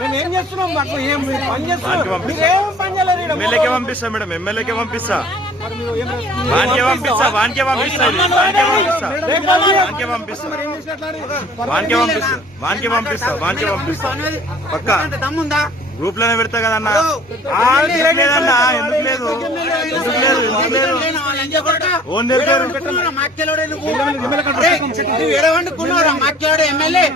మేము ఏం చేస్తున్నాం? మాకు ఏం మీరు పని చేస్తున్నాం. మీరు ఏం పని చేయలేదు. ఎమ్మెల్యేకే పంపిస్తా మేడం ఎమ్మెల్యేకే పంపిస్తా. మరి మీరు? వానికే పంపిస్తా వానికే పంపిస్తా ఇది. వానికే పంపిస్తా. రేపు పంపి. వానికే పంపిస్తా. మరి ఏం చేసినట్లు అని? వానికే పంపిస్తా. వానికే పంపిస్తా వానికే పంపిస్తా. పక్క? దమ్ముందా గ్రూప్లోనే పెడతా కదన్నా? ఆ, ఎందుకు లేదన్నా ఎందుకు లేదు? ఎందుకు లేదు? ఎందుకు లేదు? ఓన్ దగ్గర ఏడవండుకున్నారా మాట్లాడే ఎమ్మెల్యే.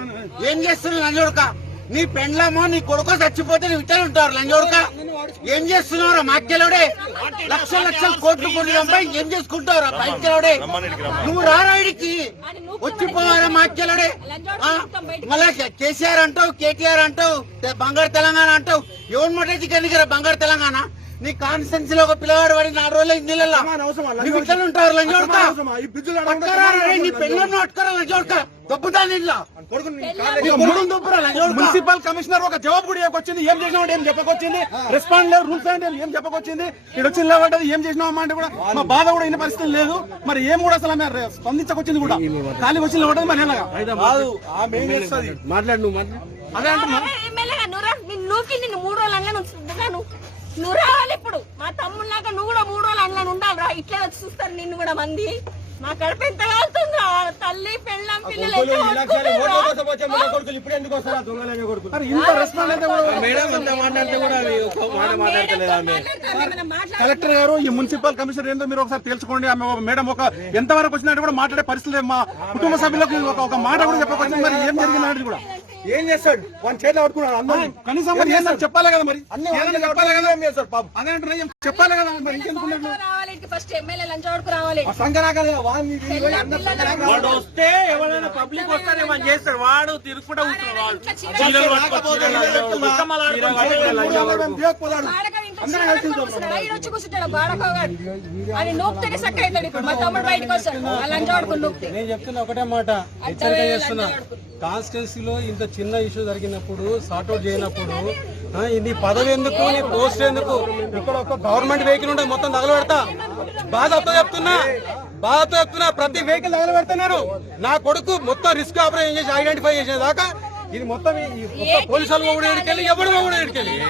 ఏం చేస్తున్నావు లంజోడక? నీ పెండ్లమో నీ కొడుకు చచ్చిపోతే నువ్వు ఇట్లా ఉంటారు లంజోడక? ఏం చేస్తున్నావురా మాక్యలోడే లక్ష లక్షల కోట్లు కోట్లు ఏం చేసుకుంటావురా మాక్యలోడే నువ్వు రారాయుడికి వచ్చిపోవారా మాక్యలోడే మళ్ళా కేసీఆర్ అంటావు కేటీఆర్ అంటావు బంగారు తెలంగాణ అంటావు ఎవరి మాట కనికరా బంగారు తెలంగాణ? నీ కాన్స్టెన్సీ లో ఒక పిల్లవాడు పడి నాలుగు రోజులు అవసరమా? నువ్వు ఇట్లా ఉంటారు నీ దొబ్బుతా లంజోడక మున్సిపల్ కమిషనర్ ఒక జవాబు కూడా చెప్పొచ్చింది ఏం చేసినావు ఏం చెప్పకొచ్చింది? రెస్పాండ్ లేదు రూల్స్ అంటే ఏం చెప్పకొచ్చింది? ఇక్కడ వచ్చిన లేవంటది ఏం చేసినావు అమ్మా అంటే కూడా మా బాధ కూడా ఇన్న పరిస్థితి లేదు. మరి ఏం కూడా అసలు ఆమె స్పందించకొచ్చింది కూడా. ఖాళీ వచ్చిన లేవంటది మరి ఎలాగా? మాట్లాడు. నువ్వు మాట్లాడు. అదే అంటున్నా ఎమ్మెల్యేగా నువ్వు మూడు రోజులు అంగను నువ్వు నువ్వు రావాలి ఇప్పుడు మా తమ్ముళ్ళగా నువ్వు కూడా మూడు రోజులు అంగను ఉండాలి రా ఇట్లా వచ్చి చూస్తారు నిన్ను కూడా మంది. మా కడుపు ఎంత కాలుతుందో. తల్లి పెళ్ళం కలెక్టర్ గారు ఈ మున్సిపల్ కమిషనర్ ఏందో మీరు ఒకసారి తెలుసుకోండి ఆమె ఒక మేడం ఒక ఎంత వరకు వచ్చినట్టు కూడా మాట్లాడే పరిస్థితి లేదు. మా కుటుంబ సభ్యులకు ఒక ఒక మాట కూడా చెప్పకొచ్చింది మరి ఏం జరిగింది అనేది కూడా? ఏం చేస్తాడు? వాని చేతిలో పట్టుకున్నాడు అందరూ కనీసం మరి చెప్పాలి కదా మరి. చెప్పాలి కదా? అదే చెప్పాలి కదా మరి. ఇంకెందుకు ఉన్నట్లు? రావాలి ఫస్ట్ ఎమ్మెల్యే లంచోడుకు రావాలి. వాడు వస్తే ఎవరైనా పబ్లిక్ వస్తారే మనం చేస్తాడు. వాడు తిరుగుకుంటా ఉంటాడు కూర్చుంటాడు. బాడకోగాడు నూపుతేనే సక్క అవుతాడు ఇప్పుడు మా తమ్ముడు బయటకు వస్తాడు. నూపితే నేను చెప్తున్నా ఒకటే మాట. హెచ్చరిక చేస్తున్నా. కాన్స్టిట్యున్సీలో ఇంత చిన్న ఇష్యూ జరిగినప్పుడు సార్ట్అవుట్ చేయనప్పుడు ఇది పదవి ఎందుకు నీ పోస్ట్ ఎందుకు? ఇక్కడ ఒక గవర్నమెంట్ వెహికల్ ఉంటుంది మొత్తం తగలబెడతా. బాధతో చెప్తున్నా. బాధతో చెప్తున్నా. ప్రతి వెహికల్ తగలబెడతా నేను. నా కొడుకు మొత్తం రిస్క్ ఆపరేషన్ చేసి ఐడెంటిఫై చేసిన దాకా ఇది మొత్తం పోలీసు వాళ్ళు కూడా ఇడికెళ్ళి ఎవడు కూడా? వెతుకుతలేరు.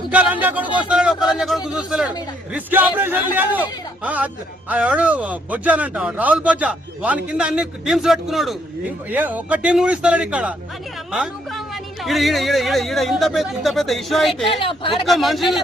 ఒక్క లంజా కొడుకు వస్తున్నాడు ఒక్క లంజా కొడుకు చూస్తున్నాడు రిస్క్ ఆపరేషన్ లేదు. ఆ, అద్- ఆ ఎవడు? బొజ్జానంట రాహుల్ బొజ్జా. వాని కింద అన్ని టీమ్స్ పెట్టుకున్నాడు. ఒక్క టీం కూడా ఇస్తాడు ఇక్కడ. అని అని ఈడ ఈడ ఈడ ఈడ ఇంత పెద్ద ఇంత పెద్ద ఇష్యూ అయితే ఒక్క మనిషిని